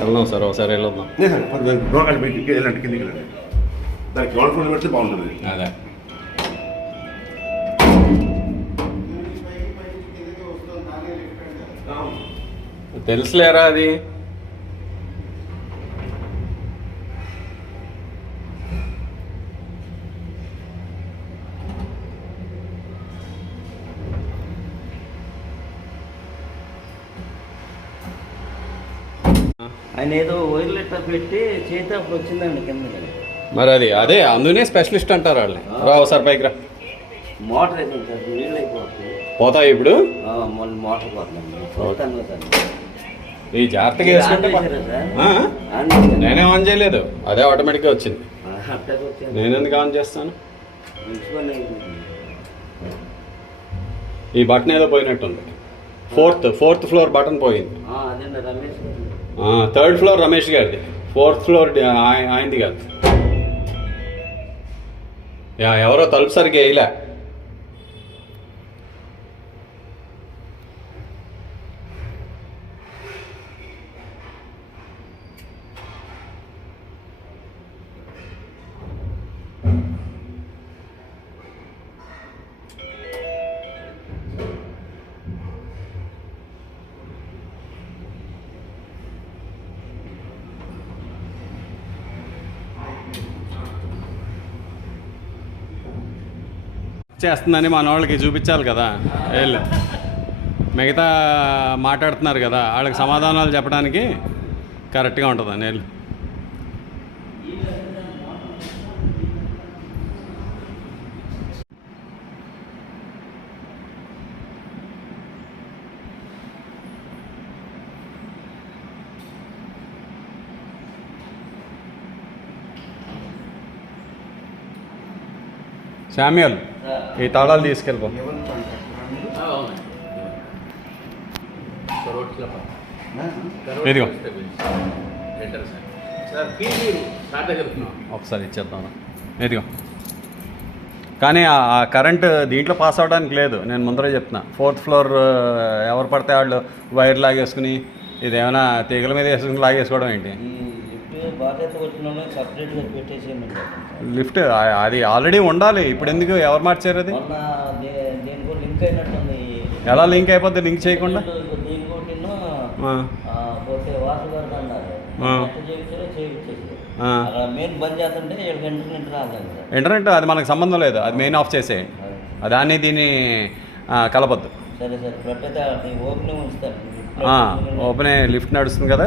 వెళ్దాం సార్ ఒకసారి వెళ్ళొద్దాం. వెళ్ళండి కిందికి వెళ్ళండి. దానికి గ్రౌండ్ ఫ్లోర్ పెడితే బాగుంటుంది. అదే తెలుసులేరా అది. ఆయన ఏదో వైర్ లెటర్ పెట్టి చేతి అప్పుడు వచ్చిందండి కింద. మరి అది అదే అందునే స్పెషలిస్ట్ అంటారు వాళ్ళని. రా ఒకసారి పైకి రా. మోటార్ అయితే సార్ నీళ్ళు అయిపోతుంది. పోతాయి ఇప్పుడు మళ్ళీ మోటార్ పోతున్నాం. ఈ జాగ్రత్తగా వేసుకుంటే నేనే ఆన్ చేయలేదు, అదే ఆటోమేటిక్గా వచ్చింది. నేను ఎందుకు ఆన్ చేస్తాను? ఈ బటన్ ఏదో పోయినట్టుంది. ఫోర్త్ ఫ్లోర్ బటన్ పోయింది. థర్డ్ ఫ్లోర్ రమేష్ గారిది, ఫోర్త్ ఫ్లోర్ ఆయనది కాదు. ఎవరో తలుపు సరిగ్గా వేయలే. చేస్తుందని మన వాళ్ళకి చూపించాలి కదా. వీళ్ళు మిగతా మాట్లాడుతున్నారు కదా, వాళ్ళకి సమాధానాలు చెప్పడానికి కరెక్ట్గా ఉంటుందని వీళ్ళు. శామ్యూల్, ఈ తాళాలు తీసుకెళ్ళిపో. ఇదిగో ఒకసారి ఇచ్చేద్దాం. ఇదిగో కానీ ఆ కరెంట్ దీంట్లో పాస్ అవడానికి లేదు. నేను ముందరే చెప్తున్నా. ఫోర్త్ ఫ్లోర్ ఎవరు పడితే వాళ్ళు వైర్ లాగేసుకుని ఇదేమైనా తీగల మీద వేసుకుని లాగేసుకోవడం ఏంటి? లిఫ్ట్ అది ఆల్రెడీ ఉండాలి. ఇప్పుడు ఎందుకు ఎవరు మార్చారు? అది ఎలా లింక్ అయిపోద్ది లింక్ చేయకుండా? ఇంటర్నెట్ అది మనకు సంబంధం లేదు. అది మెయిన్ ఆఫ్ చేసేయండి. దాన్ని దీన్ని కలపద్దు. ఓపెనే లిఫ్ట్ నడుస్తుంది కదా.